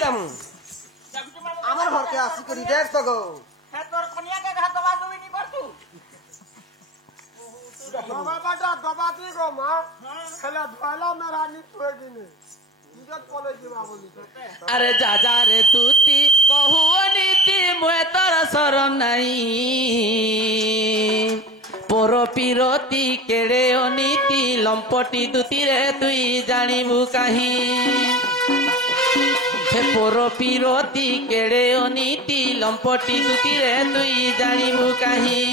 जामु আমার ঘরকে আসি করি দেখ তো গো হ্যাঁ তোর কনিয়াকে ঘাত বাজু নি করতু বাবা বাটা দবাতি গো মা খেলা ধলা মেরানি তুই দিনে ইজ্জত বলে দিবা বলি আরে যা যা রে তুতি কহু নীতি মুয়ে তোর শরম নাই পর পিরতি কেড়ে অনীতি লম্পটি দুতিরে তুই জানিবু কাহি হে পর পিরতি কেড়ে অনীতি লম্পটি দুতিরে তুই জানিবু কাহি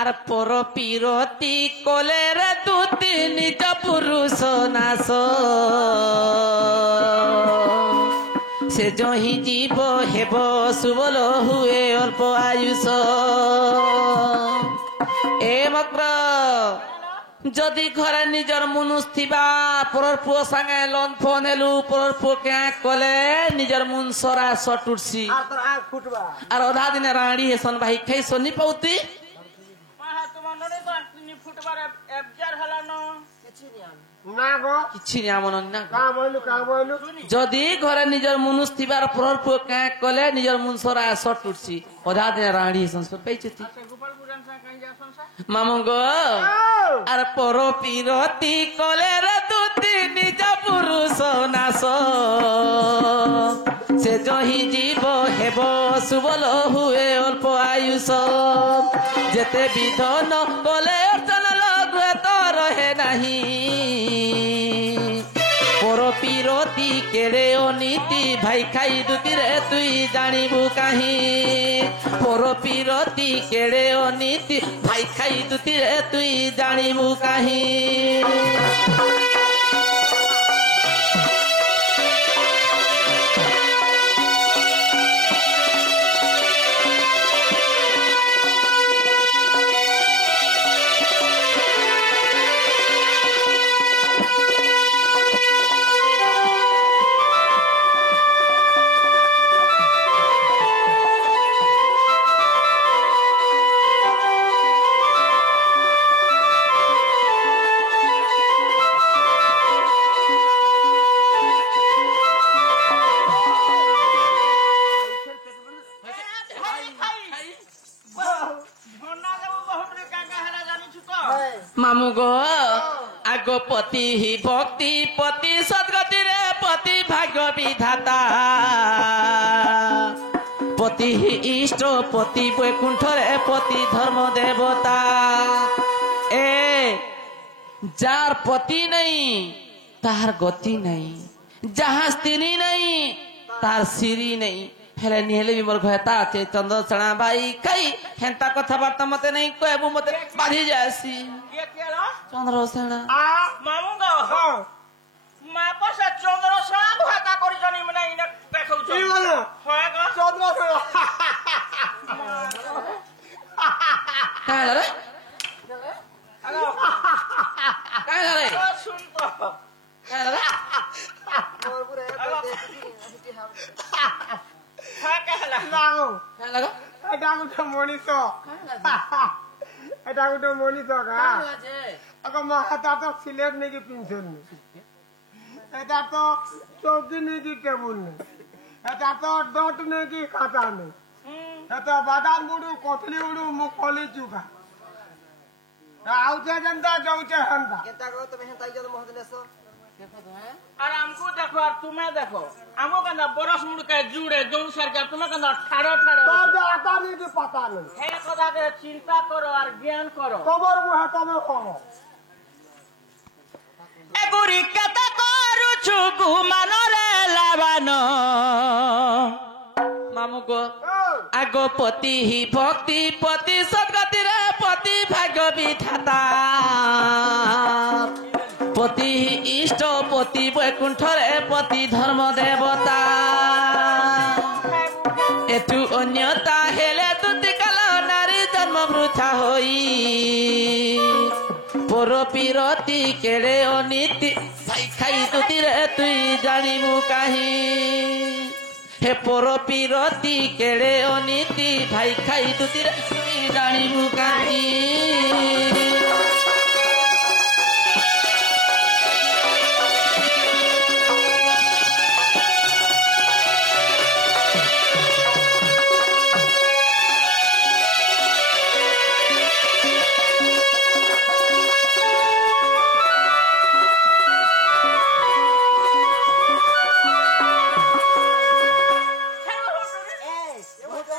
আর পর পিরতি কলের দুতি নিজ পুরুষ নাশ সে যহি জীব হেব সুবল হুয়ে অল্প আয়ুষ এ মক্র যদি ঘরে নিজর মুনুষ থিবা পরর পুଅ সাঙ্গে লন ফোন হেলু পরর পুଅ কে কলে নিজর মুন সরা সটুরছি আর তোর আঁখ ফুটবা আর অধা দিনে রাঁড়ি হেসন ভাই খাই সনি পাউতি তোমার নড়ে তো তুমি ফুটবার এবজার হলানো না গো কিছু নি আমন না কাম হইলু যদি ঘরে নিজর মুনুষ থিবার পরর পুଅ কে কলে নিজর মুন সরা সটুরছি অধা দিনে রাঁড়ি হেসন সব পাইছতি গোপাল পুরান সা কাই যাসন সা মামুঙ্গ আর পর পিরতি কলের দুতি নিজ পুরুষ নাশ সে যহি জীব হেব সুবল হুয়ে অল্প আয়ুষ যেতে বিধন কলে অর্চন লঘু তো রহে নাহি পর পিরতি কেড়ে অনীতি ভাই খাই দুতিরে তুই জানিবু কাহি পর পিরতি কেড়ে অনীতি ভাই খাই দুতিরে তুই জানিবু কাহি মামু গো আগ পতি ভক্তি পতি সদ্গতিরে পতি ভাগ্য বিধাতা পতি ইষ্ট পতি বৈকুণ্ঠরে পতি ধর্ম দেবতা এ যার পতি নেই তাহার গতি নেই যাহা স্ত্রী নেই তার সিঁড়ি নেই হেলে নিহেলে বি মোর ঘেতা আছে চন্দ্রচଣା ভাই খাই হেন্তা কথাবার্তা মতে নেই কহবু মতে বাধি যাসি চন্দ্রচଣା মামুঙ্গ মা পাশে চন্দ্রচଣା ভাতা করি জানি মানে ইনে দেখাউছ কি বলো হয় গো চন্দ্রচড়া কাই রে কাই রে শুন তো কাই রে মোর পুরে দেখি হয় কাহলা লাগো কাই লাগা এটা গোটে মଣିଷ এটা গোটে মଣିଷ গা আগে মা হাতা তো সিলেট নেকি পিনছনি এটা তো চৌকি নেকি টেবুল নেই এটা তো ডট নেকি খাতা নেই এটা বাদাম বুড়ু কতলি উড়ু মুখলি চুকা আউছে যেন্তা যাউছে হেন্তা কেতা গো তুমি হেতাই যদ মহদলেছ আর আমকো দেখো আর তুমি দেখো আমো কান্দা বরস মুড়কে জুড়ে জৌন সরকার তুমি কান্দা ঠাড়ো ঠাড়ো তবে আতা নেকি পাতা নেই হে কথাকে চিন্তা করো আর জ্ঞান করো তোমার মুহে তুমি কম এগুরি কেতে করুছু গুমানরে লাবান মামু গো আগ পতি ভক্তি পতি সদ্গতিরে পতি ভাগ্য বিধাতা পতি ইষ্ট পতি বৈকুণ্ঠরে পতি ধর্ম দেবতা এটু অন্যতা হেলে তুতি কাল নারী জন্ম বৃথা হই পর পিরতি কেড়ে অনীতি ভাই খাই তুতিরে তুই জানিমু কাহি হে পর পিরতি কেড়ে অনীতি ভাই খাই তুতিরে তুই জানিমু কাহি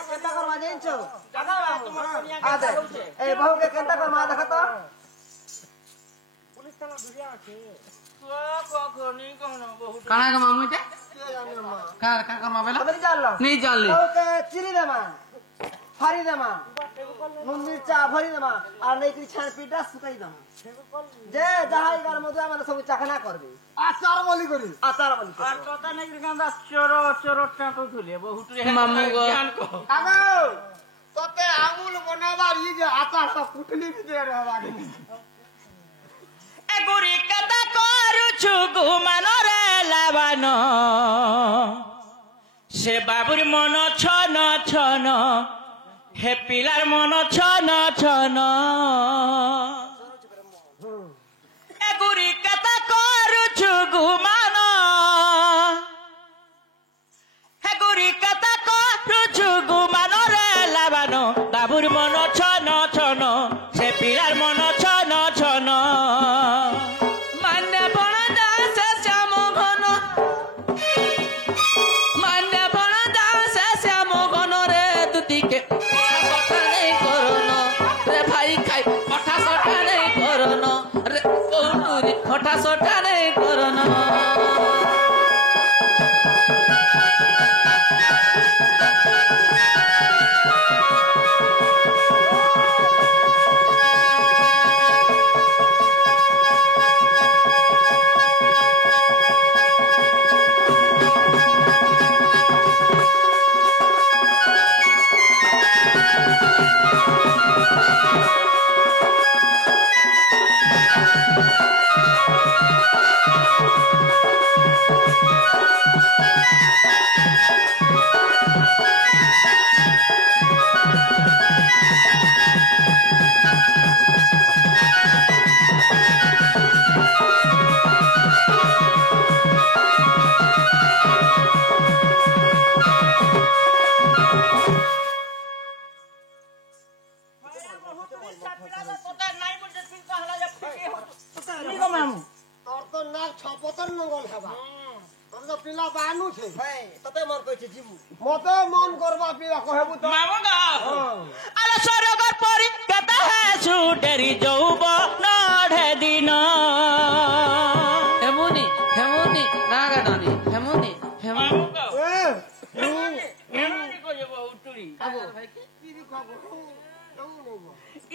কেনতা করবা জানছো দাদা তোমার কনিয়া কে আদে চালুছে এই বহুকে কেনতা করবা দেখা তো পুলিশ থানা ধরিয়া আছে তো কখনি কোন বহুত কানা কা মামু এটা কে জানে মা কার কার কর মাবেলা তুমি জানলো নেই জানলি বহুকে চিনি দেমা ফারি দেমা নুন মির্চা ভরি দেমা আর নেই কি ছান পিটা শুকাই দেমা যে যাহাই গার মধ্যে আমরা সব চাখনা করবে আচার বলি করি আচার বলি আর কথা নাই গান্দা চোর চোর টাটো তুলে বহুত মামু গো। জ্ঞান কো আগো তোতে আমুল বনাবার ই যে আচার সব কুটলি দিয়ে রে লাগে এগুরি কথা করুছু গুমানরে লাবান সে বাবুর মন ছন ছন হে পিলার মন ছন ছন এগুরি কথা করুছু গুমান হেগুরি কথা করুছু গুমানরে লাবান বাবুর মন ছন ছন সে পিলার মন ছন ছন মানে বড় দাস শ্যাম ঘন মানে বড় দাস শ্যাম ঘন রে দুদিকে কথা নেই করন রে ভাই খাই কথা সটা নেই করন রে কৌটুরি কথা সটা নেই করন তোর তো না ছপতন মঙ্গল খাবা তোর তো পিলা বানু ছে ভাই ততে মন কইছে জিবু মতে মন করবা পিলা কহেবু তো আরে সরগর পরি কথা হে সুটেরি যৌব নড়ে দিন হেমুনি হেমুনি না গানি হেমুনি হেমুনি এ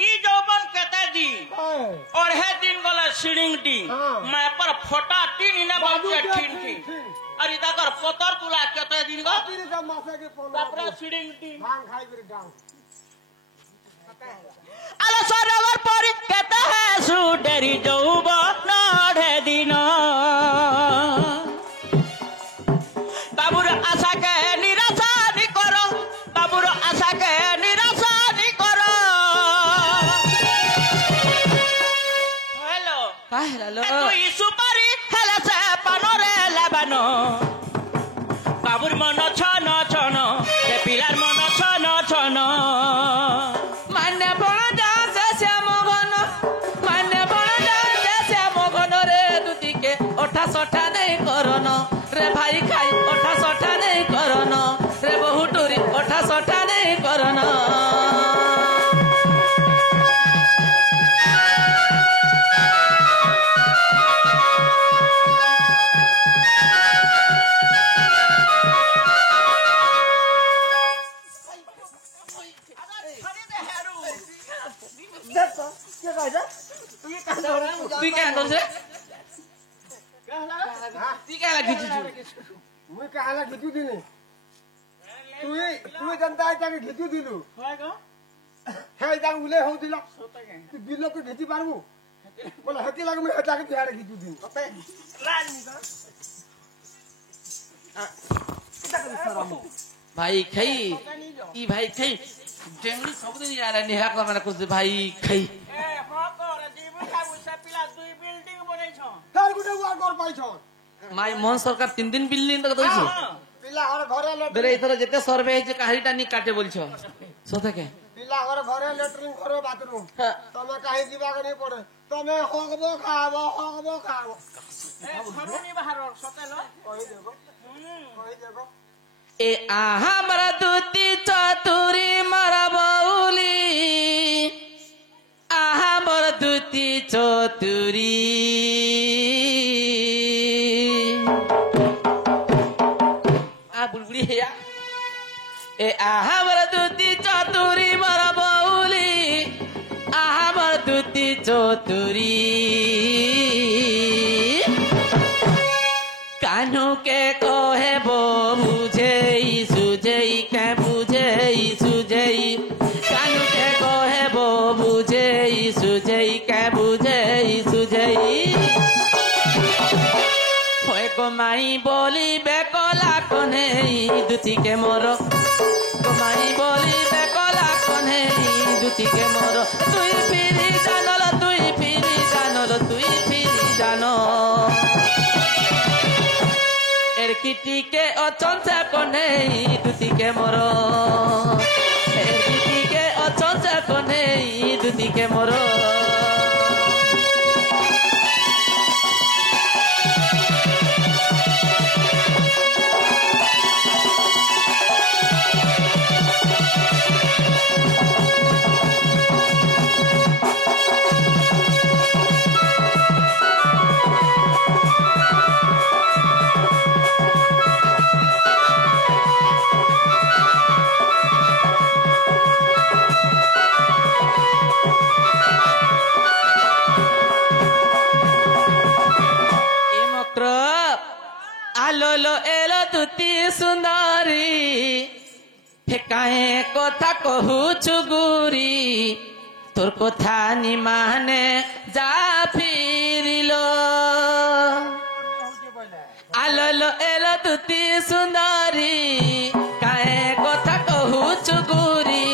ই যৌবন কেতে দি হ্যাঁ অড়হে দিন গলে সিডিং দি হ্যাঁ। মা পর ফটা তিন ইনা বাজে ঠিন ঠিন আর ইদাকর পতর তুলা কেতে দিন গো তিরি কা মাসে কে তারপরে 15 সিডিং দি ভাং খাই করে ডাং আলো সরগর পরি কেতে হে সুটেরি যৌব নড়ে দিন বাবুর আশাকে নিরাশা নি করো বাবুর আশাকে নিরাশা নি করো হ্যালো কাহেলা তুই সুপারি হেলেছে পানরে লাবানো বাবুর মন ছন ছন সে পিলার মন ছন ছন মানে বড় দাস শ্যাম ঘন মানে বড় দাস শ্যাম ঘন রে দুদিকে ওঠা সঠা নেই করন রে ভাই খাই ওঠা সঠা নেই করন রে বহুটুরি ওঠা সঠা নেই করন मुई कहाला घिचू दिने तुई जनता है ताके घिचू दिलु हे ताके उले होउतिला तू बिलो को घिची पारबू बोला हती लाग मैं हटा के बिहार घिचू दिन ओते भाई खई ई भाई खई डेंगड़ी सब दिन यार नेहा को माने कुछ भाई खई तार गुटे वा कर पाइ छ माई मोहन सरकार 3 दिन बिल्डिंग तक दइछ पिला और घरे लेट बेरे इथर जेते सर्वे जे काहीटा नी काटे बोलछो सोते के पिला और घरे लेटरिन घरे बाथरूम तमे काहे दिबा के नहीं पड़े तमे होगबो खाबो कहि देबो ए आहा मरा दूती चतुरी मरा बौली आहा मरा दूती चतुरी आ बुलबुली है या ए आहा मरा दूती चतुरी मरा बौली आहा मरा दूती चतुरी कान्हू के कहे बो बुझेई सुझेई के बुझेई सुझेई कान्हू के कहे बो बुझेई सुझेई के बुझेई सुझेई होए को माई बोली बेकला कन्हेई दुती के मोरो को माई बोली बेकला कन्हेई दुती के मोरो तुई फिरी जानलो तुई फिरी जानलो तुई फिरी जानो एरकिटी के अचन से कन्हेई दुती के मोरो एरकिटी के अचन से कन्हेई दुती के मोरो आलोलो एलो दुती सुंदरी फेकाए कथा कहू चुगुरी तोर कथा नी माने जा फिरिलो आलोलो एलो दुती सुंदरी काए कथा कहू चुगुरी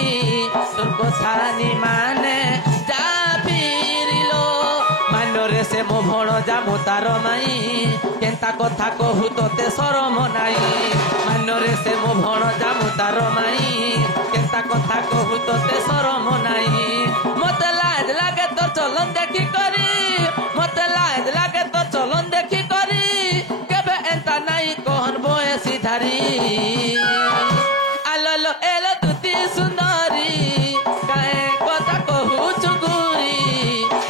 तोर कथा नी माने जा फिरिलो मानरे से मो भण जा मो तार माई केंता कथा कहू तोते शरम नाई मानरे से मो भण जा मो तार माई केंता कथा कहू तोते शरम नाई मते लाज लागे तोर चलन देखी करी मते लाज लागे तोर चलन देखी करी केबे एंता नाई कहन बयसी धारी आलोलो एलो दुती सुंदरी काए कथा कहू चुगुरी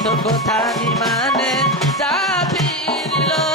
तो कथा नी माने जा फिरलो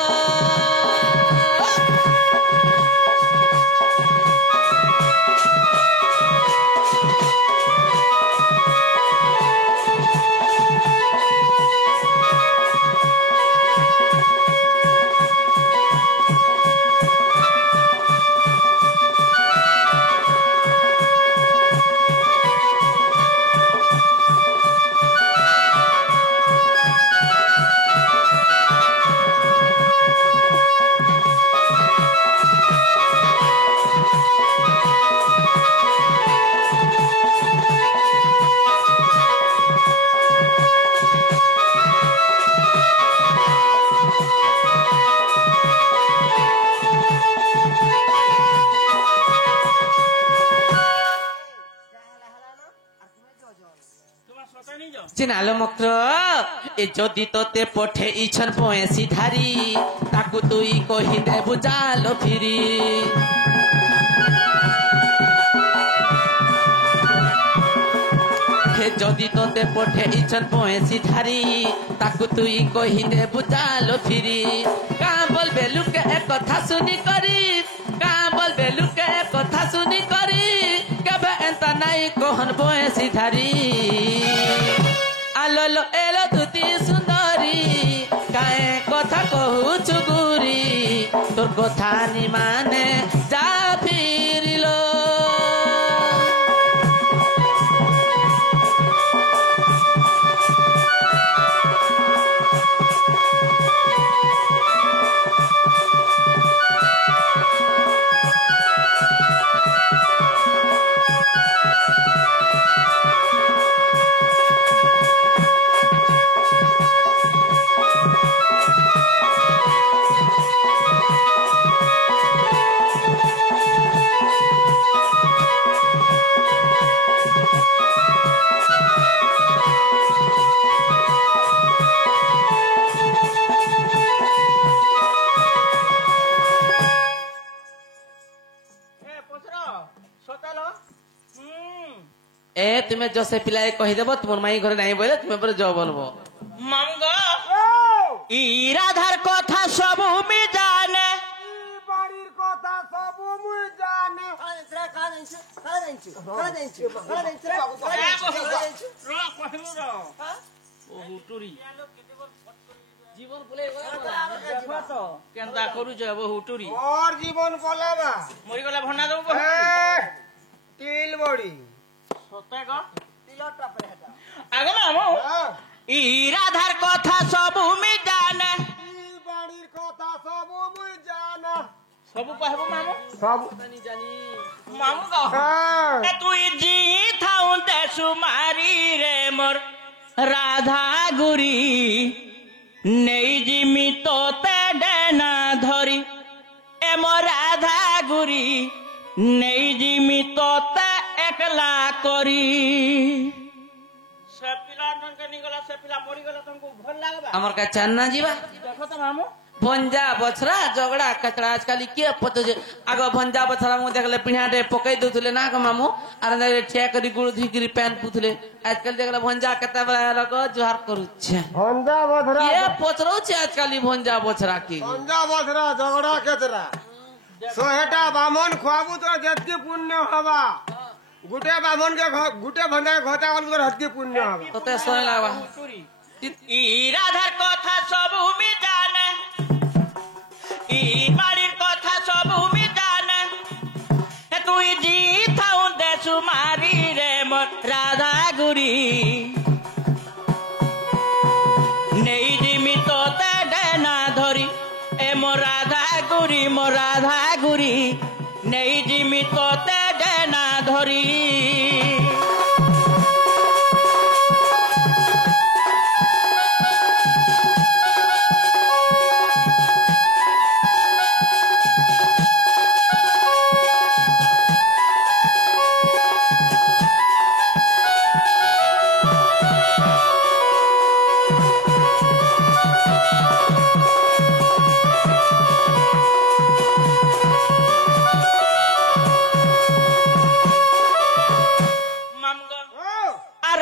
चिनालो मक्र ए जदि तोते पठे इछन पयसी धारी ताकू तुई कहि देबु जालो फिरी हे जदि तोते पठे इछन पयसी धारी ताकू तुई कहि देबु जालो फिरी का बोल बेलु के एक कथा सुनी करी का बोल बेलु के एक कथा सुनी करी केबे एंता नाई कहन पयसी धारी आलोलो एलो दुती सुंदरी काए कथा कहू चुगुरी तोर কথা নিমানে যা ফিরিল ए तुम्हें जो से पिलाए कहीदेव तुम माई घरे नहीं बोले तुम्हें पर जो बोलबो মামগ ই রাধার কথা সবু মি জানে বাড়ির কথা সব মুই জানে জীবন বলে কেনতা করুছ বহু টুরি ওর জীবন বলাবা মরিগলা ভন্ডা দেবো তিল বড়ি সতে গো আগে মামু ই রাধার কথা সবু মি জানে বাড়ির কথা সব মুই জানে সবু কহব মামু সব মামু গো এ তুই জি থাউ দেশু মারি রে মোর রাধা গুরি নেই জিমি তোতে ডেনা ধরি এ মোর রাধা গুরি নেই জিমি তোতে একলা করি সে পিলা নঙ্কে নিগলা সে পিলা মরিগলা তোমাকে ভাল লাগবা আমার কা চান্না जीवा দেখো তো মামু भंजा बछरा झगड़ा कचरा आजकल किए पतो जे आगो भंजा बछरा मु देखले पिहाटे पकई दउथले ना ग मामू आर ठिया करी गुड़ धिकरी पैन पुथले आजकल देखले भंजा कते बला लग जुहार करू छे ভঞ্জা বধরা ये पोचरो छे आजकल भंजा बछरा की ভঞ্জা বধরা ঝগড়া কেতরা সোহেটা বামন খোয়াবু তোর যেতকি পুণ্য হবা গুটে বামন কে গুটে ভঞ্জা ঘটা বল তোর হতকি পুণ্য হবা तो ते सोने लागवा ই রাধার কথা সবু মি জানে ই বাড়ির কথা সবু মি জানে এ তুই জি থাউ দেশু মারি রে মোর রাধা গুরি নেই জিমি তোতে ডেনা ধরি এ মোর রাধা গুরি নেই জিমি তোতে ডেনা ধরি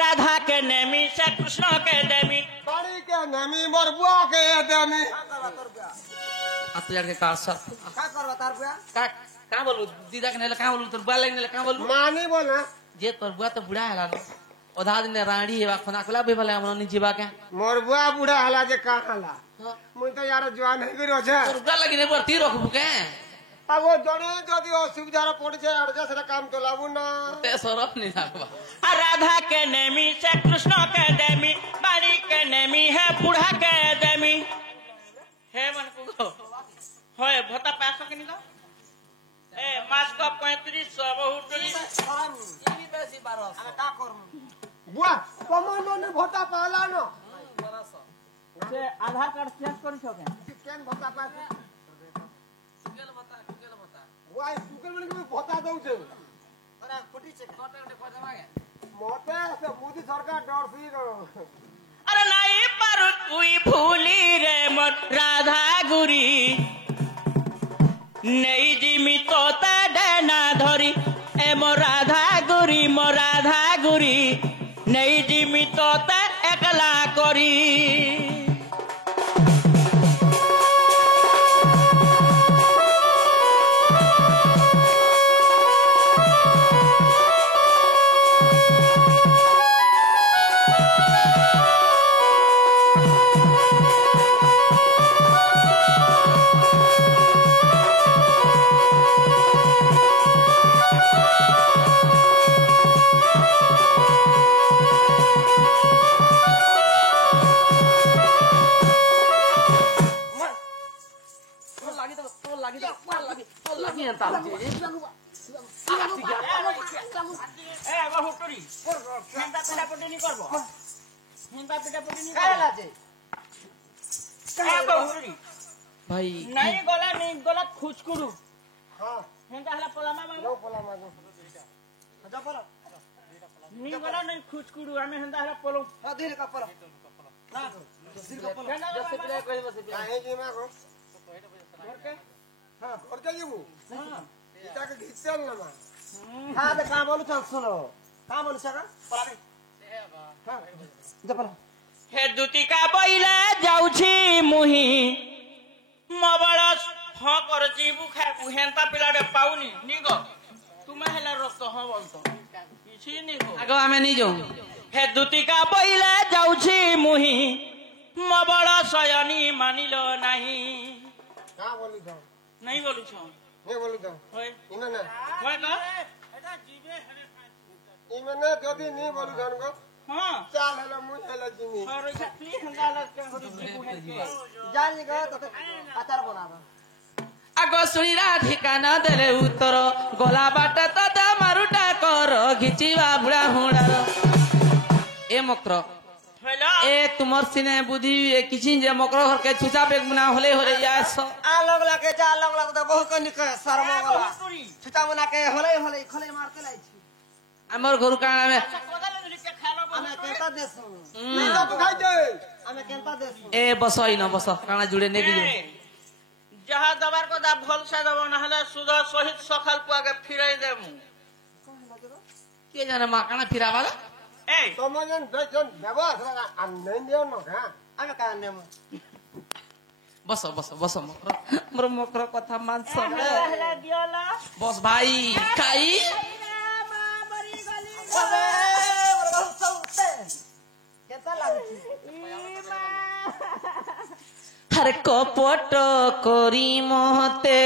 राधा के नेमी से कृष्ण के देमी বাড়ি কে নেমি মোর বুয়া কে দেমি आत यार के कार सर का करबा तार बुआ का बोलू दीदा के नेले का बोलू तोर बाल नेले का बोलू মানি বলে जे तोर बुआ तो बुढ़ा हैला ओधा दिन राणी हेबा खना कला बे भले हमन नि जीवा के মোর বুয়া বুড়া হলা যে কা হলা মুই তো यार জওয়ান হই গরি আছে तोर बुआ लगी ने बरती रखबू के अब জনে যদি অসুবিধার পড়ছে আর যে সেটা কাম তো লাবু না ते सरफ नहीं लागबा राधा के नेमी से कृष्ण के देमी बाड़ी के नेमी है बूढ़ा के देमी हे मन को होय भता पैसा के निको ए मास को 3500 बहुत আমি কা করব বুয়া কমন নে ভোটা পালা ন से आधार कार्ड चेक करी छके কেন ভোটা পাছে বুয়া সুকেল মানে কি ভোটা দউছে তোরা ফুটি চেক মতে আছে মোদি সরকার ডরছি अरे नहीं पर तुई भूली रे मन राधा गुरी नहीं जिमी तोता डना धरी ए मो राधा गुरी नहीं जिमी तोता एकला करी লাগি তোর লাগি এন্তা হচ্ছে এ বহুটরি হেন্দা পিঠা পটি নি করব হেন্দা পিঠা পটি নি কারে লাজে এ বহুটরি ভাই নাই গলা খুচকুড়ু হ্যাঁ হেন্দা হলা পলামা মাগো যাও পলা মাগো যা পড়া নি গলা নাই খুচকুড়ু আমি হেন্দা হলা পলো হ্যাঁ ধীরে কা পড়া না কাহে কি মাগো ঘরকে হ্যাঁ করতে যাবো এটাকে ঘিচাল না মা হ্যাঁ বে কাম বলু চল শুনো কাম বলু সাকা পড়া রে হ্যাঁ যা পড়া হে দুতিকা বইলা যাଉଛି মুহি মবଳ হ করছি বুখা হেন্দা পিলাডে পাউনি নিগো তুমি হেলা রক্ত হ বলতো କିଛି নিগো আগে আমি নি যাও হে দুতিকা বইলা যাଉଛି মুহি মবଳ শয়নি মানিল নাহি কা বলি দাও নাই বলুছ নে বলি দাও হয় ইমানে হয় না ইমানে যদি নি বলি দাও গো হ্যাঁ চাল হলো মুই হলো জিনি আর ওই তুই হেন্দা লাগতে হচ্ছে বুহেকে জানি গো তোতে আচার বনাবা আগ শুনি রাধিকা ন দেলে উত্তর গলা বাট তদা মারুটা কর ঘিচিবা বুড়া হুড়ার এ মক্র হলো এ তোমার সিনে বুদ্ধি কিছু যে মক্র ঘরকে ছুচা বেগ না হলে হলে যাস আলোক লাগে যা আলোক লাগে তো বহু কনি কে শর্ম গলা বহুটরি ছুটা মনা কে হলে হলে খলে মারতে লাইছি আমার ঘর কানে কোদালে নিকে খালো আমি কেনতা দেসু এটা তো খাই দে আমি কেনতা দেসু এ বস ইন বস কানা জুড়ে নেকি জুড়ে যাহা দবার কথা ভলসে দেব না হলে সুদা সহিত সকাল পুয়াকে ফিরাই দেবো কে জানে মা কানা ফিরাবা এই তোমাজন দেখছেন ব্যবহার আর নেই দিও না হ্যাঁ আমি কান নেম বস বস বস মক্র মোর মক্র কথা মানছ হেলা হেলা দিওলা বস ভাই খাই ওরে ওরে বহুত চলতে কেনতা লাগছি আরে কপট করি মহতে